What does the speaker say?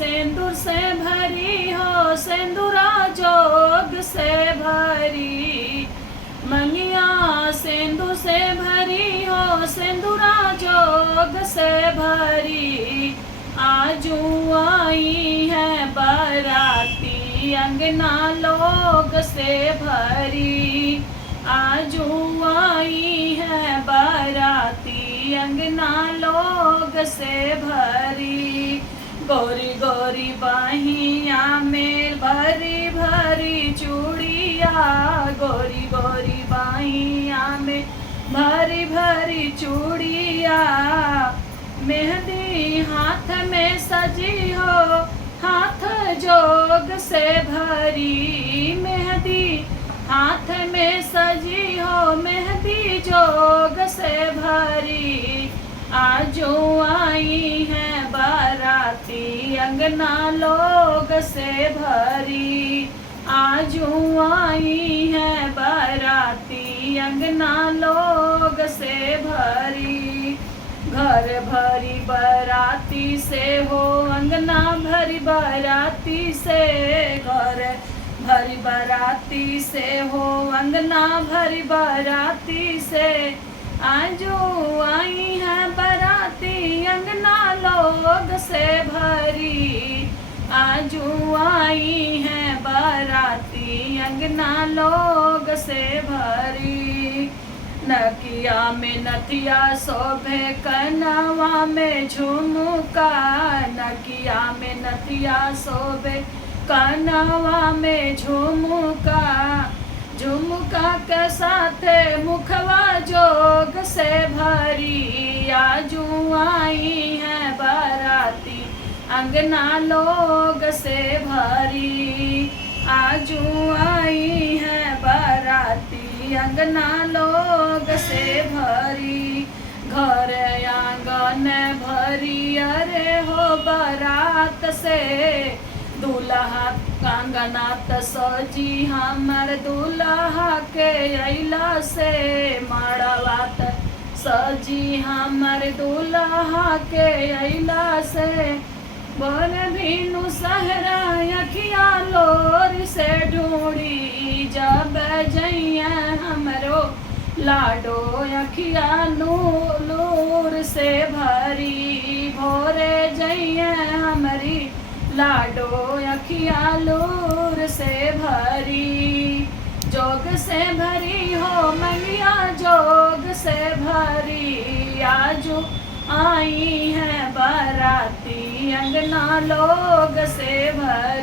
सिंदूर से भरी हो, सिंदूरा जोग से भरी। मंगिया सिंदूर से भरी हो, सिंदूरा जोग से भरी। आजू आई है बाराती, अंगना लोग से भरी। आजू आई है बाराती, अंगना लोग से भरी। गोरी गोरी बाहिया में भरी भरी चूड़िया, गोरी गोरी बाहिया में भरी भरी चूड़िया। मेहंदी हाथ में सजी हो, हाथ जोग से भरी। मेहंदी हाथ में सजी हो, मेहंदी जोग से भरी। आजू आई है बाराती, अंगना लोग से भरी। आजू आई है बाराती, अंगना लोग से भरी। घर भरी बाराती से हो, अंगना भरी बाराती से। घर भरी बाराती से हो, अंगना भरी बाराती से। आजू आई है बाराती, अंगना लोग से भरी। आजू आई है बाराती, अंगना लोग से भरी। नकिया में नथिया शोभे, कनवा में झुमका। नकिया में नथिया शोभे, कनवा में झुमका। झुमका के साथ मुखवा जोग से भरी। आजू आई है बाराती, अंगना लोग से भरी। आजू आई है बाराती, अंगना लोग से भरी। घर आंगन भरी अरे हो बारात से। दूल्हा आंगनात सजी हमर दूल्हा के अइला से। मड़वात सजी हमर दूल्हा के अइला से। बन भीनु सहरा अखिया लोर से ढूंढी। जब जइया हमरो लाडो अखिया नूर से भरी। भोरे जइया हमारी लाडो अखिया लूर से भरी। जोग से भरी हो मैया, जोग से भरी। आजू आई है बाराती, अंगना लोग से भरी।